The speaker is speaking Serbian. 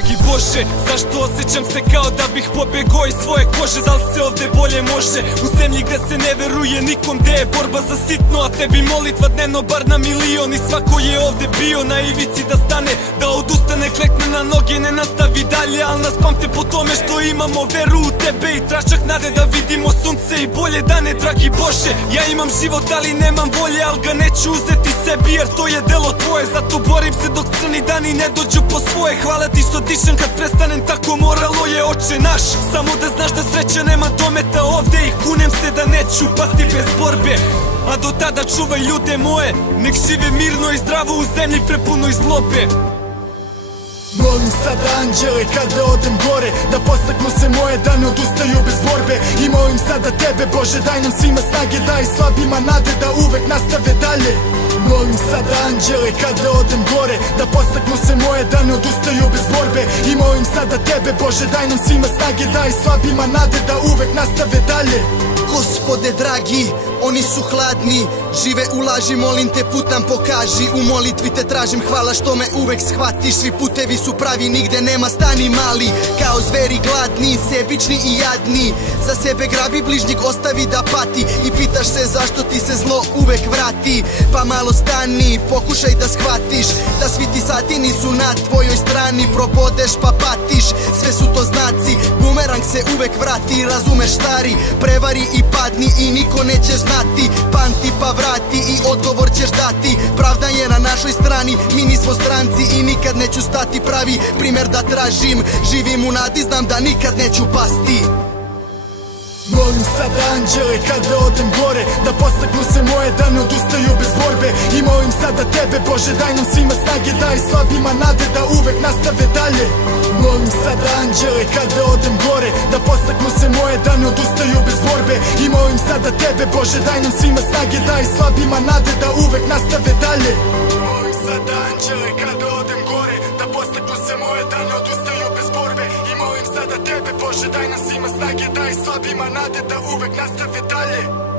dragi Bože, zašto osjećam se kao da bih pobegao iz svoje kože? Da li se ovde bolje može? U zemlji gde se ne veruje nikom, gde je borba za sitno, a tebi molitva dnevno bar na milion. I svako je ovde bio na ivici da stane, da odustane, klekne na noge, ne nastavi dalje. Al nas pamte po tome što imamo veru u tebe i tračak nade da vidimo sunce i bolje dane, dragi Bože. Ja imam život ali nemam volje, al ga neću uzeti sebi jer to je delo tvoje. Zato borim se dok crni dani ne dođu po svoje. Hvala ti što dišem kad prestanem, tako moralo je, oče naš. Samo da znaš da sreća nema dometa ovde i kunem se da neću pasti bez borbe. A do tada čuvaj ljude moje, nek žive mirno i zdravo u zemlji prepunoj zlobe. Molim sada anđele kada odem gore, da postaknu se moje, da ne odustaju bez borbe. I molim sada tebe Bože, daj nam svima snage, daj slabima nade da uvek nastave dalje. Molim sada anđele kada odem gore, da postaknu se moje, da ne odustaju bez borbe. I molim sada tebe Bože, daj nam svima snage, daj slabima nade da uvek nastave dalje. Gospode dragi, oni su hladni, žive u laži, molim te put nam pokaži. U molitvi te tražim, hvala što me uvek shvatiš. Svi putevi su pravi, nigde nema stani mali. Kao zveri gladni, sebični i jadni, za sebe grabi, bližnjeg ostavi da pati. I pitaš se zašto ti se zlo uvek vrati. Pa malo stani, pokušaj da shvatiš da svi ti sati nisu na tvojoj strani. Probodeš pa patiš, sve su to znaci, bumerang se uvek vrati. Razumeš stari, prevari i padni i niko neće znati. Pamti pa vrati i odgovor ćeš dati. Pravda je na našoj strani, mi nismo stranci i nikad neću stati. Pravi primer da tražim, živim u nadi, znam da nikad neću pasti. Molim sada anđele kada odem gore, da postaknu se moje, da ne odustaju bez borbe. I molim sada tebe Bože, daj nam svima snage, daj slabima nade da uvek nastave dalje. Molim sada anđele kada odem gore, da postaknu se moje, da ne odustaju bez borbe. I molim sada tebe Bože, daj nam svima snage, daj slabima nade da uvek nastave dalje. Molim sada anđele kada odem gore, da postaknu se moje, da ne odustaju bez borbe. I molim sada tebe Bože, daj nam svima snage, daj slabima nade da uvek nastave dalje.